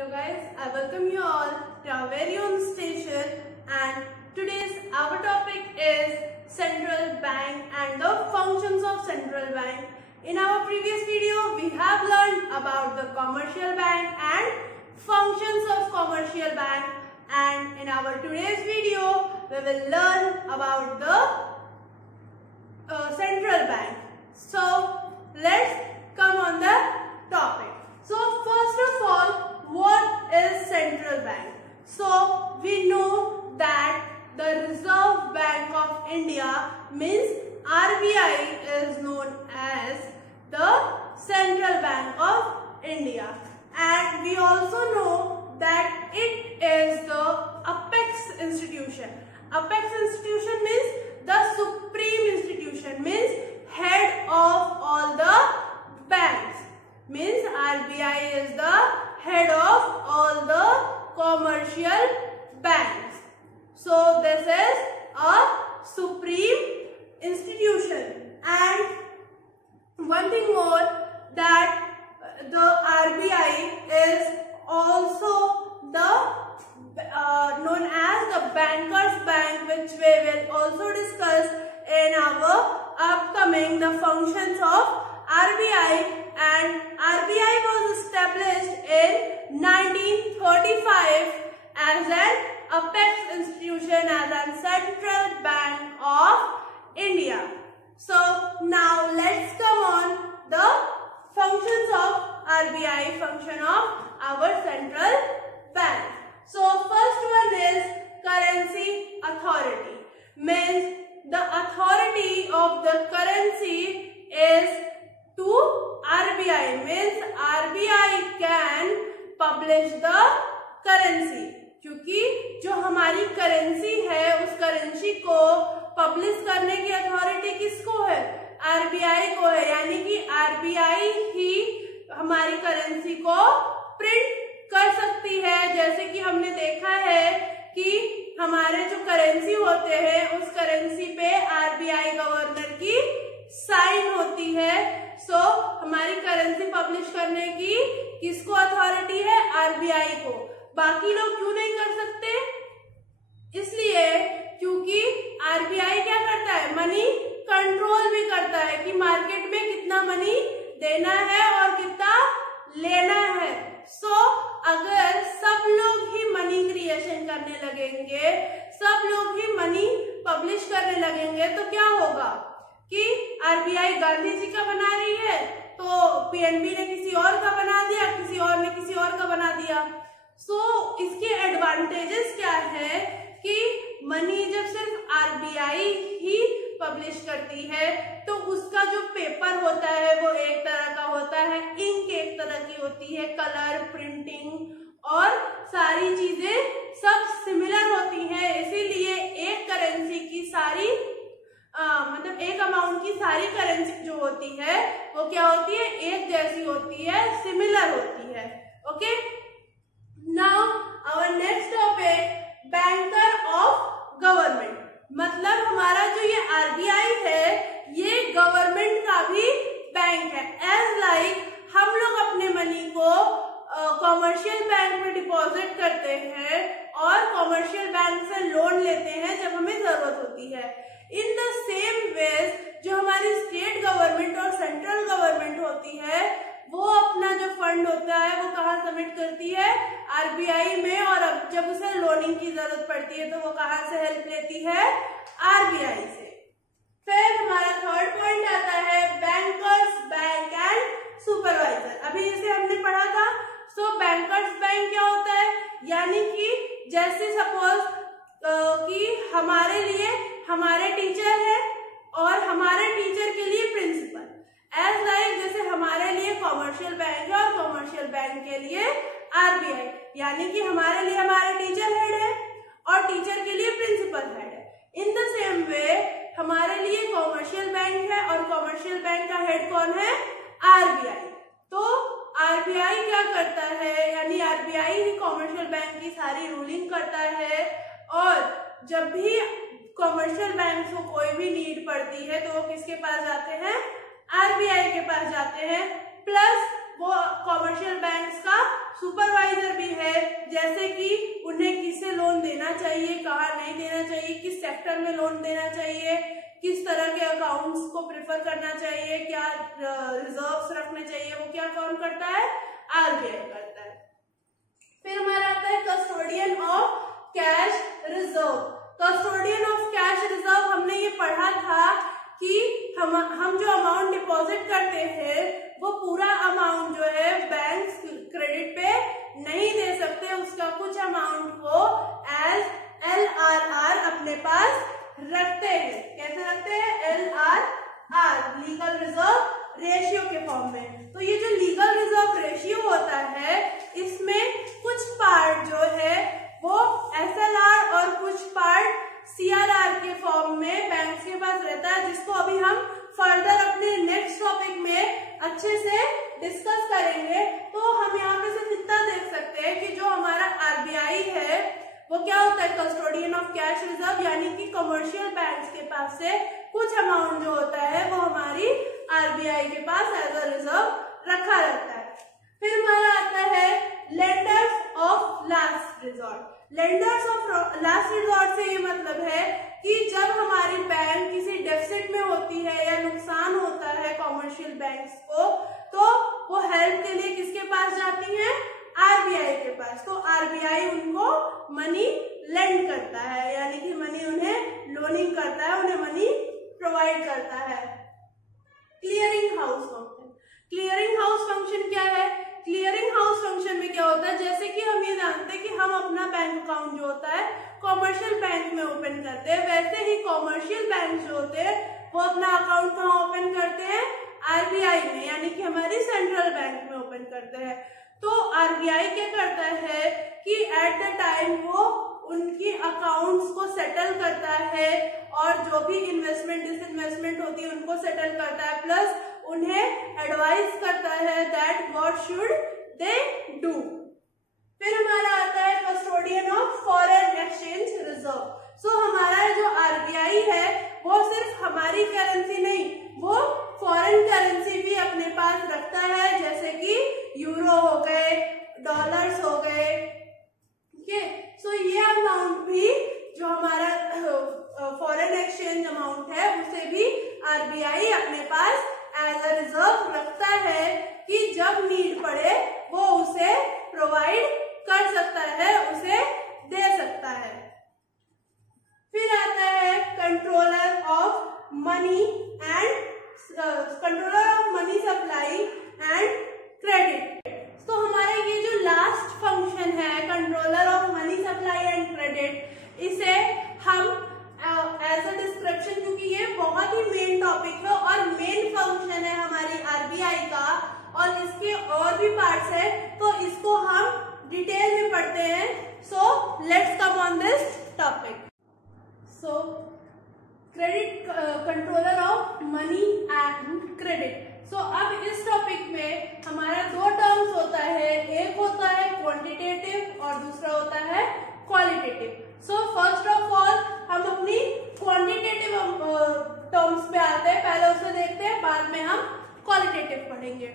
Hello guys, I welcome you all to our very own station, and today's our topic is central bank and the functions of central bank. In our previous video, we have learned about the commercial bank and functions of commercial bank, and in our today's video, we will learn about the central bank. So let's come on the topic. So first of all, what is central bank? So we know that the Reserve Bank of India means RBI is known as the Central Bank of India, and we also know that it is the apex institution. Apex institution means the supreme institution, means head of all the banks, means RBI is the head of all the commercial banks. So this is a supreme institution. And one thing more, that the RBI is also the known as the bankers bank, which we will also discuss in our upcoming the functions of RBI. And RBI was established in 1935 as an apex institution, as a central bank of India. So now let's come on the functions of RBI, function of our central bank. So first one is currency authority, means the authority of the currency is to RBI, means RBI can publish the currency, क्योंकि जो हमारी currency है उस currency को publish करने की authority किसको है? आरबीआई को है, यानी कि आरबीआई ही हमारी करेंसी को प्रिंट कर सकती है। जैसे कि हमने देखा है कि हमारे जो करेंसी होते हैं उस करेंसी पे आरबीआई गवर्नर की साइन होती है। सो हमारी करेंसी पब्लिश करने की किसको अथॉरिटी है? आरबीआई को। बाकी लोग क्यों नहीं कर सकते? इसलिए क्योंकि आरबीआई क्या करता है? मनी कंट्रोल भी करता है कि मार्केट में कितना मनी देना है और कितना लेना है। सो अगर सब लोग ही मनी क्रिएशन करने लगेंगे, सब लोग ही मनी पब्लिश करने लगेंगे, तो क्या होगा कि आरबीआई गांधी जी का बना रही है तो पीएनबी ने किसी और का बना दिया, किसी और ने किसी और का बना दिया। सो इसके एडवांटेजेस क्या है कि मनी जब सिर्फ आरबीआई ही पब्लिश करती है तो उसका जो पेपर होता है वो एक तरह का होता है, इंक एक तरह की होती है, कलर, प्रिंटिंग और सारी चीजें सब सिमिलर होती हैं। इसीलिए एक करेंसी की सारी मतलब एक अमाउंट की सारी करेंसी जो होती है वो क्या होती है? एक जैसी होती है, सिमिलर होती है। Okay, now our next topic, banker of government. मतलब हमारा जो ये आरबीआई है ये गवर्नमेंट का भी बैंक है। एज लाइक हम लोग अपने मनी को कॉमर्शियल बैंक में डिपॉजिट करते हैं और कॉमर्शियल बैंक से लोन लेते हैं जब हमें जरूरत होती है। इन द सेम वेज जो हमारी स्टेट गवर्नमेंट और सेंट्रल गवर्नमेंट होती है वो अपना जो फंड होता है वो कहाँ सबमिट करती है? आरबीआई में, और अब जब उसे लोनिंग की जरूरत पड़ती है तो वो कहाँ से हेल्प लेती है? आरबीआई से। फिर हमारा थर्ड पॉइंट आता है बैंकर्स बैंक एंड सुपरवाइजर। अभी इसे हमने पढ़ा था। सो बैंकर्स बैंक क्या होता है? यानी कि जैसे सपोज कि हमारे लिए हमारे टीचर है और हमारे टीचर के लिए प्रिंसिपल, एज लाइक जैसे हमारे लिए कॉमर्शियल बैंक है और कॉमर्शियल बैंक के लिए आरबीआई, यानी कि हमारे लिए हमारे टीचर हेड है और टीचर के लिए प्रिंसिपल हेड है। इन द सेम वे हमारे लिए कॉमर्शियल बैंक है और कॉमर्शियल बैंक का हेड कौन है? आरबीआई। तो आरबीआई क्या करता है? यानी आरबीआई ही कॉमर्शियल बैंक की सारी रूलिंग करता है, और जब भी कॉमर्शियल बैंक को कोई भी नीड पड़ती है तो वो किसके पास जाते हैं? आरबीआई के पास जाते हैं। प्लस वो कॉमर्शियल बैंक्स का सुपरवाइजर भी जैसे कि उन्हें किसे लोन देना चाहिए, कहाँ नहीं देना चाहिए, किस सेक्टर में लोन देना चाहिए, किस तरह के अकाउंट्स को प्रेफर करना चाहिए, क्या रिजर्व्स रखने चाहिए, वो क्या कौन करता है, आरबीआई करता है। फिर हमारा आता है custodian of cash reserve. Custodian of cash reserve हमने ये पढ़ा था कि हम जो अमाउंट डिपॉजिट करते हैं वो पूरा अमाउंट जो है बैंक क्रेडिट पे नहीं दे सकते, उसका कुछ अमाउंट को एज LRR अपने पास रखते हैं। कैसे रखते हैं, LRR, लीगल रिजर्व रेशियो के फॉर्म में। तो ये जो लीगल रिजर्व रेशियो होता है इसमें कुछ पार्ट जो है वो SLR और कुछ पार्ट CRR के फॉर्म में बैंक के पास रहता है, जिसको अभी हम फर्दर अपने नेक्स्ट टॉपिक में अच्छे से डिस्कस करेंगे। तो हम यहाँ पे सिर्फ इतना देख सकते हैं कि जो हमारा आरबीआई है वो क्या होता है, कस्टोडियन ऑफ कैश रिजर्व, यानी कि कमर्शियल बैंक्स के पास से कुछ अमाउंट जो होता है वो हमारी आरबीआई के पास एज अ रिजर्व रखा रहता है। फिर हमारा आता है lenders of last resort. Lenders of last resort से ये मतलब है कि जब हमारी बैंक किसी डेफिसिट में होती है या नुकसान होता है कमर्शियल बैंक्स को, तो वो हेल्प के लिए किसके पास जाती हैं, आरबीआई के पास। तो आरबीआई उनको मनी लेंड करता है, यानी कि मनी उन्हें लोनिंग करता है, उन्हें मनी प्रोवाइड करता है। Clearing house function. Clearing house function क्या है, क्लियरिंग हाउस फंक्शन में क्या होता है, जैसे कि हम ये जानते हैं कि हम अपना बैंक अकाउंट जो होता है कॉमर्शियल बैंक में ओपन करते हैं, वैसे ही कॉमर्शियल बैंक जो होते हैं वो अपना अकाउंट कहाँ ओपन करते हैं, आरबीआई में, यानी कि हमारी सेंट्रल बैंक में ओपन करते हैं। तो आरबीआई क्या करता है कि एट द टाइम वो उनकी अकाउंट्स को सेटल करता है और जो भी इन्वेस्टमेंट डिसइन्वेस्टमेंट होती है उनको सेटल करता है, प्लस उन्हें एडवाइस करता है that what should they do. फिर हमारा आता है custodian of foreign exchange reserve. So हमारा जो आरबीआई है वो सिर्फ हमारी करेंसी नहीं, वो फॉरेन करेंसी भी अपने पास रखता है, जैसे कि यूरो हो गए, डॉलर्स हो गए, ठीक है। सो ये अमाउंट भी जो हमारा फॉरेन एक्सचेंज अमाउंट है उसे भी आरबीआई अपने पास एज अ रिजर्व रखता है कि जब नीड पड़े वो उसे प्रोवाइड कर सकता है, उसे दे सकता है। फिर आता है controller of money and controller of money supply and credit. तो हमारा ये जो लास्ट फंक्शन है controller of money supply and credit, इसे हम एज अ डिस्क्रिप्शन, क्योंकि ये बहुत ही मेन टॉपिक है और मेन फंक्शन है हमारी आरबीआई का और इसके और भी पार्ट्स है, तो इसको हम डिटेल में पढ़ते हैं। So let's come on this topic. So credit controller of money and credit. So अब इस टॉपिक में हमारा दो टर्म्स होता है, एक होता है क्वांटिटेटिव और दूसरा होता है qualitative. So first of all हम अपनी क्वांटिटेटिव टर्म्स पे आते हैं, पहले उसे देखते हैं, बाद में हम क्वालिटेटिव पढ़ेंगे।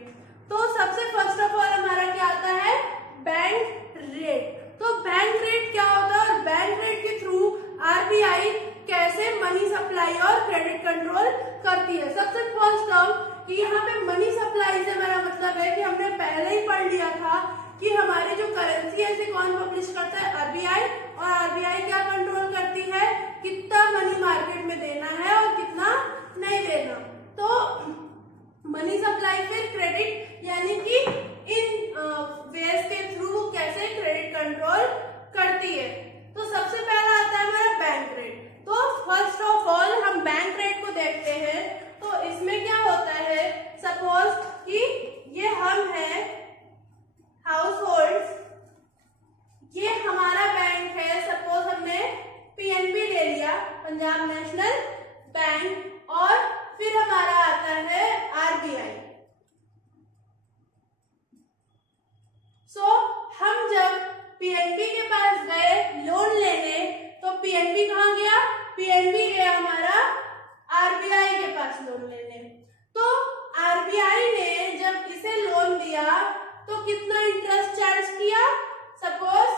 तो सबसे फर्स्ट ऑफ ऑल हमारा क्या आता है, बैंक रेट। तो बैंक रेट क्या होता है और बैंक रेट के थ्रू आरबीआई कैसे मनी सप्लाई और क्रेडिट कंट्रोल करती है। सबसे फर्स्ट टर्म कि यहाँ पे मनी सप्लाई से मेरा मतलब है कि हमने पहले ही पढ़ लिया था कि हमारी जो करेंसी है इसे कौन पब्लिश करता है, आरबीआई, और आरबीआई क्या कंट्रोल करती है, कितना मनी मार्केट में देना है और कितना नहीं देना। तो मनी सप्लाई, फिर क्रेडिट, यानी कि इन वेज के थ्रू कैसे क्रेडिट कंट्रोल करती है। तो सबसे पहला आता है हमारा बैंक रेट। तो फर्स्ट ऑफ ऑल हम बैंक रेट को देखते हैं। तो इसमें क्या होता है, सपोज कि ये हम हैं हाउस होल्ड्स, ये हमारा बैंक है, सपोज हमने पीएनबी ले लिया, पंजाब नेशनल बैंक, और फिर हमारा आता है आरबीआई। सो हम जब पीएनबी के पास गए लोन लेने, तो पीएनबी कहाँ गया, पीएनबी गया हमारा आरबीआई के पास लोन लेने। तो आरबीआई ने जब इसे लोन दिया तो कितना इंटरेस्ट चार्ज किया, सपोज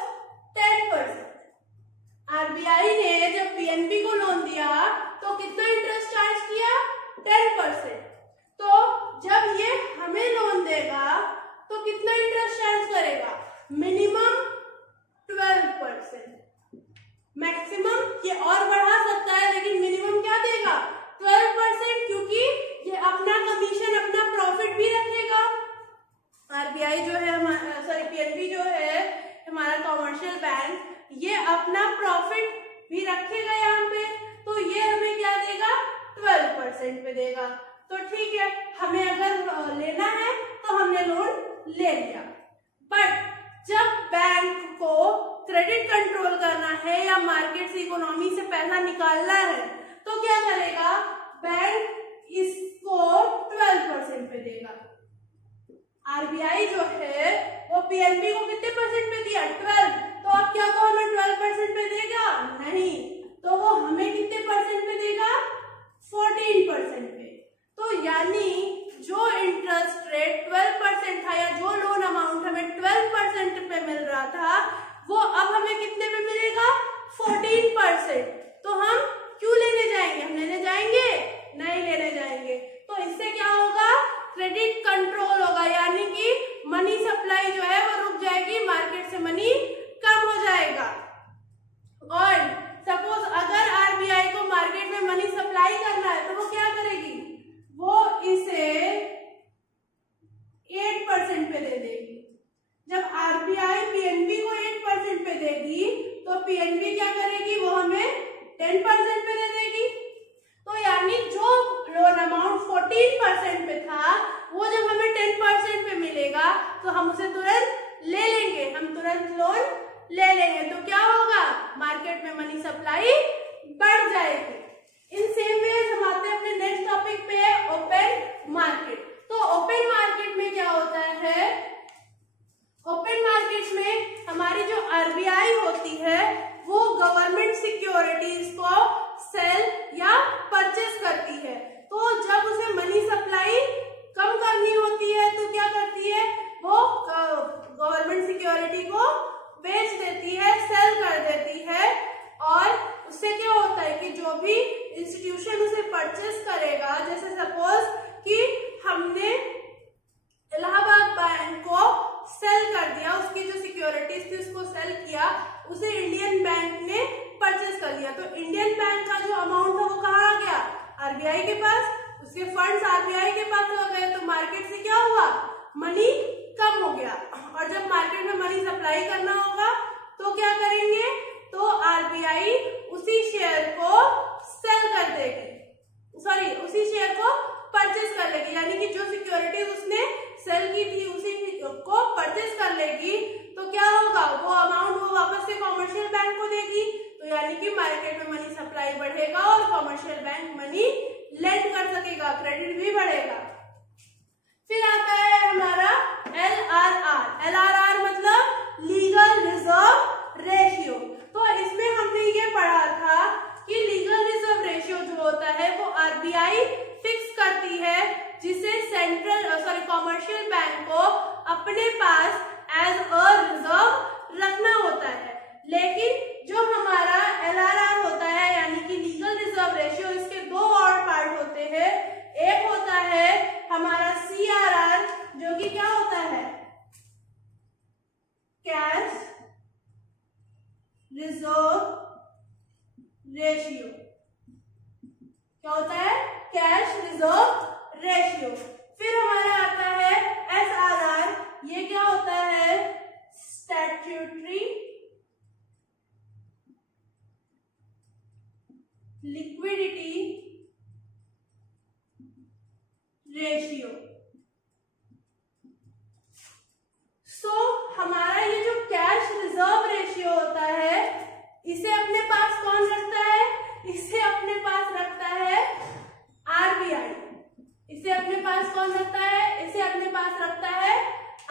बैंक ये अपना प्रॉफिट भी रखेगा यहाँ पे, तो ये हमें क्या देगा, 12% पे देगा। तो ठीक है, हमें अगर लेना है तो हमने लोन ले लिया। बट जब बैंक को क्रेडिट कंट्रोल करना है या मार्केट से, इकोनॉमी से पैसा निकालना है, तो क्या करेगा, बैंक इसको 12% पे देगा। आरबीआई जो है वो पीएनबी को कितने परसेंट पे दिया, 12। तो अब क्या वो हमें 12% पे देगा, नहीं, तो वो हमें कितने परसेंट पे देगा, 14% पे। तो यानी जो इंटरेस्ट रेट 12% था, या जो लोन अमाउंट हमें 12% पे मिल रहा था, वो अब हमें कितने पे मिलेगा, 14%। तो हम क्यों लेने जाएंगे, हम लेने जाएंगे नहीं, लेने जाएंगे। तो इससे क्या होगा, क्रेडिट कंट्रोल होगा, यानी कि मनी सप्लाई जो है वो रुक जाएगी, मार्केट से मनी कम हो जाएगा। और सपोज अगर आरबीआई को मार्केट में मनी सप्लाई करना है, तो वो क्या करेगी, वो इसे 8% पे दे देगी। जब आरबीआई पीएनबी को 8% पे देगी, तो पीएनबी क्या करेगी, वो हमें 10% पे दे देगी। तो यानी जो लोन अमाउंट 14% पे था, वो जब हमें 10% पे मिलेगा, तो हम उसे तुरंत ले लेंगे, हम तुरंत लोन ले लेंगे। तो क्या होगा, मार्केट में मनी सप्लाई बढ़ जाएगी। इन सेम वे हम आते हैं अपने नेक्स्ट टॉपिक पे, ओपन मार्केट। तो ओपन मार्केट में क्या होता है, ओपन मार्केट में हमारी जो आरबीआई होती है, वो गवर्नमेंट सिक्योरिटीज को सेल या परचेस करती है। तो जब उसे मनी सप्लाई कम करनी होती है, तो क्या करती है, वो गवर्नमेंट सिक्योरिटी को बेच देती है, सेल कर देती है। और उससे क्या होता है कि जो भी इंस्टीट्यूशन उसे परचेस करेगा, जैसे सपोज कि हमने इलाहाबाद बैंक को सेल कर दिया, उसकी जो सिक्योरिटीज थी उसको सेल किया, उसे इंडियन बैंक ने परचेस कर लिया, तो इंडियन बैंक का जो अमाउंट था वो कहाँ आ गया, आरबीआई के पास, उसके फंड्स आरबीआई के पास हो गए। तो मार्केट से क्या हुआ, मनी कम हो गया। और जब मार्केट में मनी सप्लाई करना होगा, तो क्या करेंगे, तो आरबीआई उसी शेयर को सेल कर देगी, सॉरी उसी शेयर को परचेस कर लेगी, यानी कि जो सिक्योरिटीज उसने सेल की थी उसी को परचेस कर लेगी। तो क्या होगा, वो अमाउंट वो वापस से कॉमर्शियल बैंक को देगी। तो यानी कि मार्केट में मनी सप्लाई बढ़ेगा और कॉमर्शियल बैंक मनी लेंड कर सकेगा, क्रेडिट भी बढ़ेगा। फिर आता है हमारा एलआरआर। एलआरआर मतलब लीगल रिजर्व रेशियो। तो इसमें हमने ये पढ़ा था कि लीगल रिजर्व रेशियो जो होता है वो आरबीआई फिक्स करती है, जिसे कॉमर्शियल बैंक को अपने पास एज अ रिजर्व रखना होता है। लेकिन जो हमारा एलआरआर होता है, यानी कि लीगल रिजर्व रेशियो, इसके दो और पार्ट होते हैं। एक होता है हमारा सीआरआर, जो कि क्या होता है, कैश रिजर्व रेशियो। क्या होता है, कैश रिजर्व रेशियो। फिर हमारा आता है एसआरआर, ये क्या होता है, स्टैट्यूटरी लिक्विडिटी रेशियो। हमारा ये जो कैश रिजर्व रेशियो होता है, इसे अपने पास कौन रखता है, इसे अपने पास रखता है आरबीआई। इसे अपने पास कौन रखता है, इसे अपने पास रखता है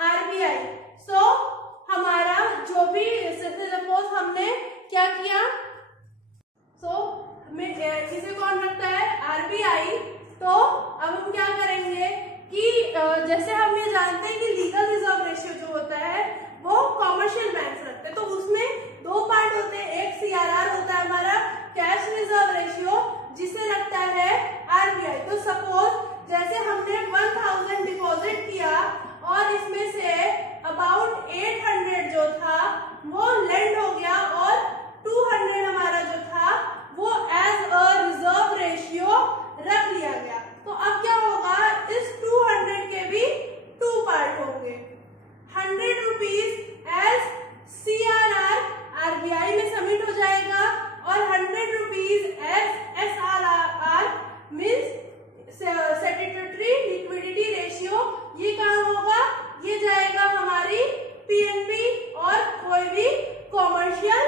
आरबीआई। हमारा जो भी, सपोज हमने क्या किया, हमें इसे कौन रखता है, आरबीआई। तो अब हम क्या करेंगे कि जैसे हम ये जानते हैं कि लीगल रिजर्व रेशियो जो होता है वो कॉमर्शियल बैंक रखते हैं, तो उसमें दो पार्ट होते हैं। एक सीआरआर होता है हमारा कैश रिजर्व रेशियो, जिसे रखता है आरबीआई। तो सपोज जैसे हमने 1000 डिपॉजिट किया और इसमें से अबाउट 800 जो था वो लेंड हो गया और 200 हमारा जो था वो एज अ रिजर्व रेशियो रख लिया गया। तो अब क्या होगा, इस 200 के भी 2 पार्ट होंगे। 100 रुपीज एज कोई भी कॉमर्शियल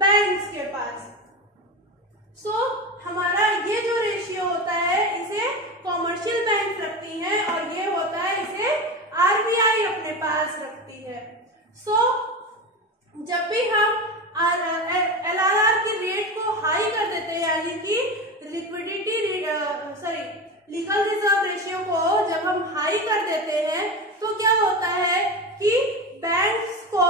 बैंक्स के पास। सो हमारा ये जो रेशियो होता है इसे कॉमर्शियल बैंक रखती हैं और ये होता है इसे आरबीआई अपने पास रखती है। सो जब भी हम एलआरआर की रेट को हाई कर देते हैं, यानी कि लिक्विडिटी लीगल रिजर्व रेशियो को जब हम हाई कर देते हैं तो क्या होता है कि बैंक्स को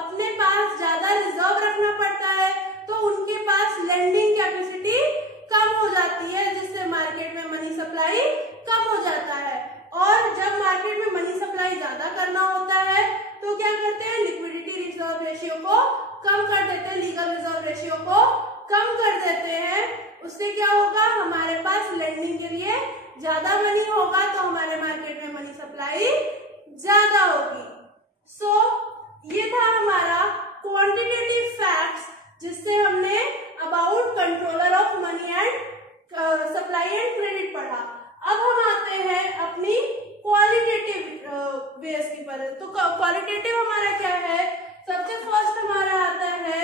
अपने पास ज्यादा रिजर्व रखना पड़ता है, तो उनके पास लेंडिंग कैपेसिटी कम हो जाती है, जिससे मार्केट में मनी सप्लाई कम हो जाता है। और जब मार्केट में मनी सप्लाई ज्यादा करना होता है तो क्या करते हैं, लिक्विडिटी रिजर्व रेशियो को कम कर देते हैं, लीगल रिजर्व रेशियो को कम कर देते हैं। उससे क्या होगा, हमारे पास लेंडिंग के लिए ज्यादा मनी होगा, तो हमारे मार्केट में मनी सप्लाई ज्यादा होगी। सो ये था हमारा क्वांटिटेटिव फैक्ट्स, जिससे हमने about controller of money and supply and credit पढ़ा। अब हम आते हैं अपनी क्वालिटेटिव बेस की पर। तो क्वालिटेटिव हमारा क्या है, सबसे फर्स्ट हमारा आता है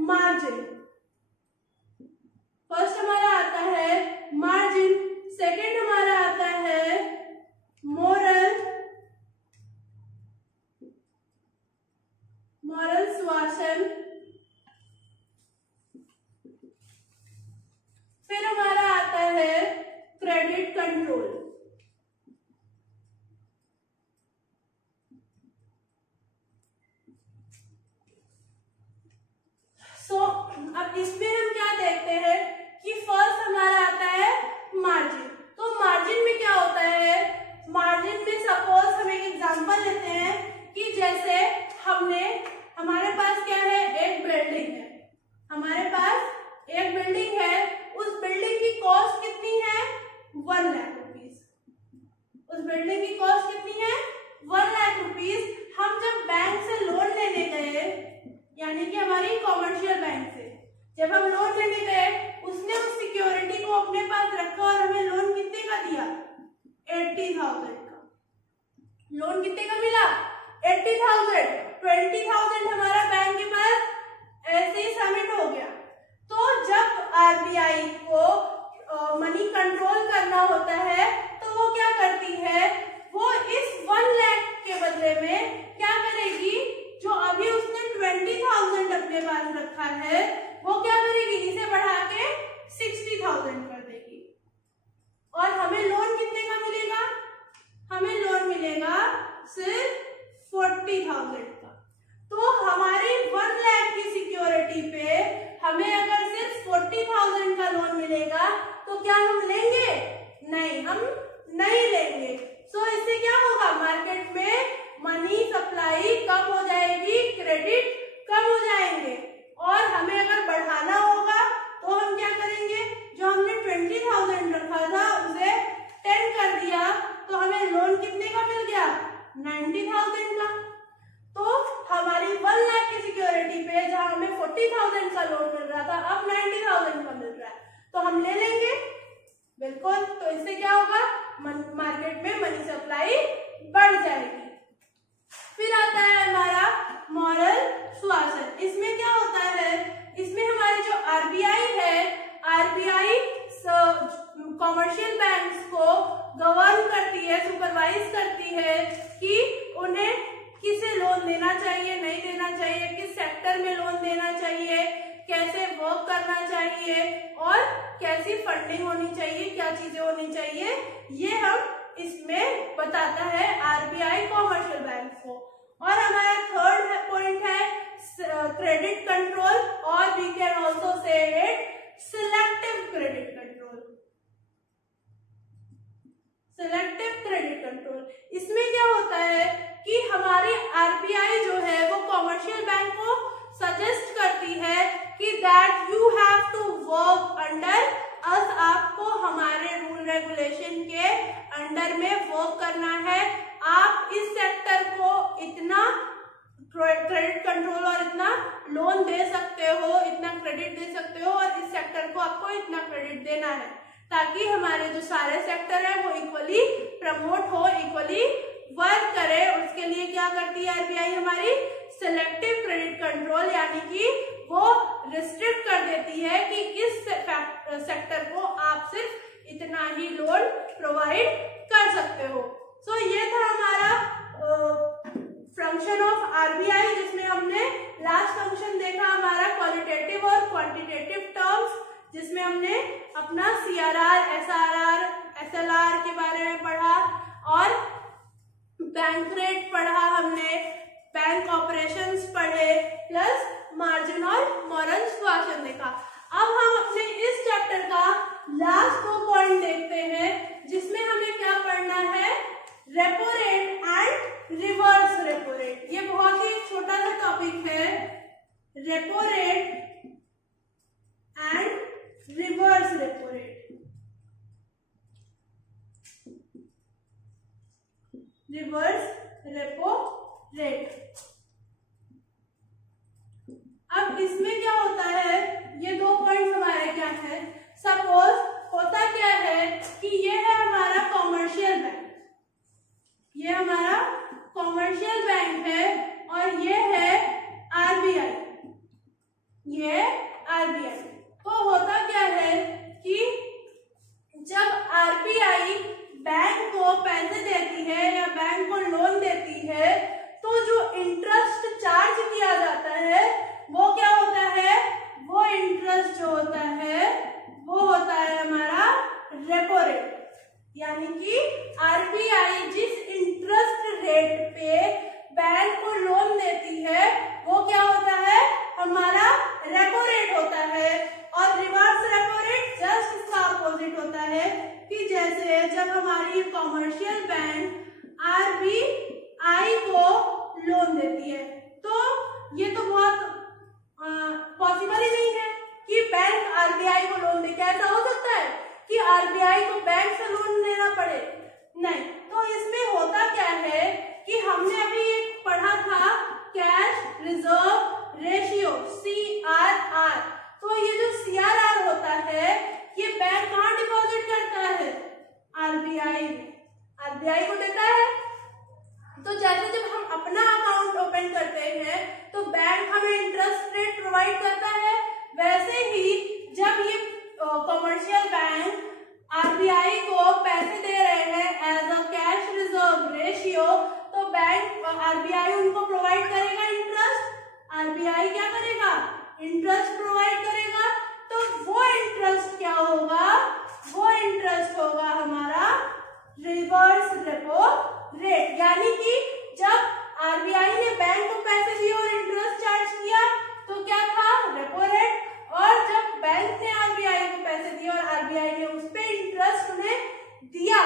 मार्जिन। फर्स्ट हमारा आता है मार्जिन, सेकंड हमारा आता है मोरल सुआसन, फिर हमारा आता है क्रेडिट कंट्रोल। सो अब इसमें हम क्या देखते हैं कि फर्स्ट हमारा आता है मार्जिन। तो मार्जिन में क्या होता है, मार्जिन में सपोज हम एक एग्जांपल लेते हैं कि जैसे हमारे पास क्या है, एक बिल्डिंग है, हमारे पास एक बिल्डिंग है, उस बिल्डिंग की कॉस्ट कितनी है, 1 लाख रुपीज। उस बिल्डिंग की कॉस्ट कितनी है, 1 लाख रुपीज। हम जब बैंक से लोन लेने गए, यानी कि हमारी कॉमर्शियल बैंक से जब हम लोन लेने गए, उसने उस सिक्योरिटी को अपने पास रखा और हमें लोन कितने का दिया, 80,000 का। लोन कितने का मिला, 80,000। 20,000 हमारा बैंक के पास ऐसे ही सबमिट हो गया। तो जब आरबीआई को मनी कंट्रोल करना होता है तो वो क्या करती है, वो इस 1 लाख के बदले में क्या करेगी, जो अभी उसने 20,000 अपने पास रखा है, वो क्या करेगी, इसे बढ़ा के 60,000 कर देगी। और हमें लोन कितने का मिलेगा, हमें लोन मिलेगा सिर्फ 40,000 का। तो हमारी 1 लाख की सिक्योरिटी पे हमें अगर सिर्फ 40,000 का लोन मिलेगा तो क्या हम लेंगे, नहीं, हम नहीं लेंगे। सो इससे क्या होगा, मार्केट में मनी सप्लाई कम हो जाएगी, क्रेडिट कम हो जाएंगे। और हमें अगर बढ़ाना होगा तो हम क्या करेंगे, जो हमने 20,000 रखा था उसे 10 कर दिया, तो हमें लोन कितने का मिल गया, 90,000 का। तो हमारी 1 लाख की सिक्योरिटी पे जहां हमें 40,000 का लोन मिल रहा था, अब 90,000 का मिल रहा है, तो हम ले लेंगे, बिल्कुल। तो इससे क्या होगा, मार्केट में मनी सप्लाई बढ़ जाएगी। फिर आता है हमारा मॉरल सुआसन। इसमें क्या होता है, इसमें हमारी जो आरबीआई है, आरबीआई कॉमर्शियल बैंक्स को गवर्न करती है, सुपरवाइज करती है कि उन्हें किसे लोन देना चाहिए, नहीं देना चाहिए, किस सेक्टर में लोन देना चाहिए, कैसे वर्क करना चाहिए और कैसी फंडिंग होनी चाहिए, क्या चीजें होनी चाहिए, ये हम इसमें बताता है आरबीआई कॉमर्शियल बैंक को। और हमारा थर्ड पॉइंट है क्रेडिट कंट्रोल, और we can also say it selective credit control. Selective credit control, इसमें क्या होता है कि हमारी आरबीआई जो है वो कॉमर्शियल बैंक को सजेस्ट करती है कि that you have to work under us, आपको हमारे रूल रेगुलेशन के अंडर में वर्क करना है। आप इस सेक्टर को इतना क्रेडिट कंट्रोल और इतना लोन दे सकते हो, इतना क्रेडिट दे सकते हो, और इस सेक्टर को आपको इतना क्रेडिट देना है, ताकि हमारे जो सारे सेक्टर है वो इक्वली प्रमोट हो, इक्वली वर्क करे। उसके लिए क्या करती है आरबीआई, हमारी सिलेक्टिव क्रेडिट कंट्रोल, यानी कि वो रिस्ट्रिक्ट कर देती है कि इस सेक्टर को आप सिर्फ इतना ही लोन प्रोवाइड कर सकते हो। सो ये था हमारा फंक्शन ऑफ आरबीआई, जिसमें हमने लास्ट फंक्शन देखा हमारा क्वालिटेटिव और क्वांटिटेटिव टर्म्स, जिसमें हमने अपना सीआरआर, एसआरआर, एसएलआर के बारे में पढ़ा और बैंक रेट पढ़ा हमने, बैंक ऑपरेशंस पढ़े, प्लस मार्जिन और मॉरल सुभाषण देखा। अब हम अपने इस चैप्टर का लास्ट 2 पॉइंट देखते हैं, जिसमें हमें क्या पढ़ना है, repo rate and reverse repo rate. ये बहुत ही छोटा सा टॉपिक है, repo rate and reverse repo rate. Reverse repo rate, अब इसमें क्या होता है, ये 2 पॉइंट्स हमारे क्या है। सपोज होता क्या है कि ये है हमारा कॉमर्शियल बैंक, ये हमारा कॉमर्शियल बैंक है और ये है आरबीआई, ये आरबीआई। तो होता क्या है कि जब आरबीआई बैंक को पैसे देती है या बैंक को लोन देती है, तो जो इंटरेस्ट चार्ज किया जाता है वो क्या होता है, वो इंटरेस्ट जो होता है वो होता है हमारा रेपो रेट। यानी कि आरबीआई जिस इंटरेस्ट रेट पे बैंक को लोन देती है वो क्या होता है, हमारा रेपो रेट होता है। और रिवर्स रेपो रेट जस्ट इसका अपोजिट होता है कि जैसे जब हमारी कॉमर्शियल बैंक आरबीआई को लोन देती है, तो ये तो बहुत पॉसिबल ही नहीं है कि बैंक आरबीआई को लोन दे। क्या ऐसा हो सकता है कि आरबीआई को बैंक से लोन लेना पड़े? नहीं। तो इसमें होता क्या है कि हमने अभी एक पढ़ा था कैश रिजर्व रेशियो, CRR। तो ये जो CRR होता है ये बैंक कहाँ डिपॉजिट करता है, आरबीआई में, आरबीआई को देता है। तो जैसे जब हम अपना अकाउंट ओपन करते हैं तो बैंक हमें इंटरेस्ट रेट प्रोवाइड करता है, वैसे ही जब ये कॉमर्शियल बैंक आरबीआई को पैसे दे रहे हैं as a cash reserve ratio, तो बैंक आरबीआई उनको प्रोवाइड करेगा इंटरेस्ट। आरबीआई क्या करेगा, इंटरेस्ट प्रोवाइड करेगा। तो वो इंटरेस्ट क्या होगा, वो इंटरेस्ट होगा हमारा रिवर्स रेपो रेट। यानी कि जब आरबीआई ने बैंक को पैसे दिए और इंटरेस्ट चार्ज किया तो क्या था, रेपो रेट। और जब बैंक ने आरबीआई को पैसे दिए और आरबीआई ने उस पे इंटरेस्ट उन्हें दिया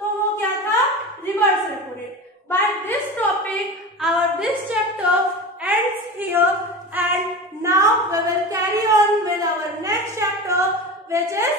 तो वो क्या था, reverse repo rate. By this topic our this chapter ends here, and now we will carry on with our next chapter, which is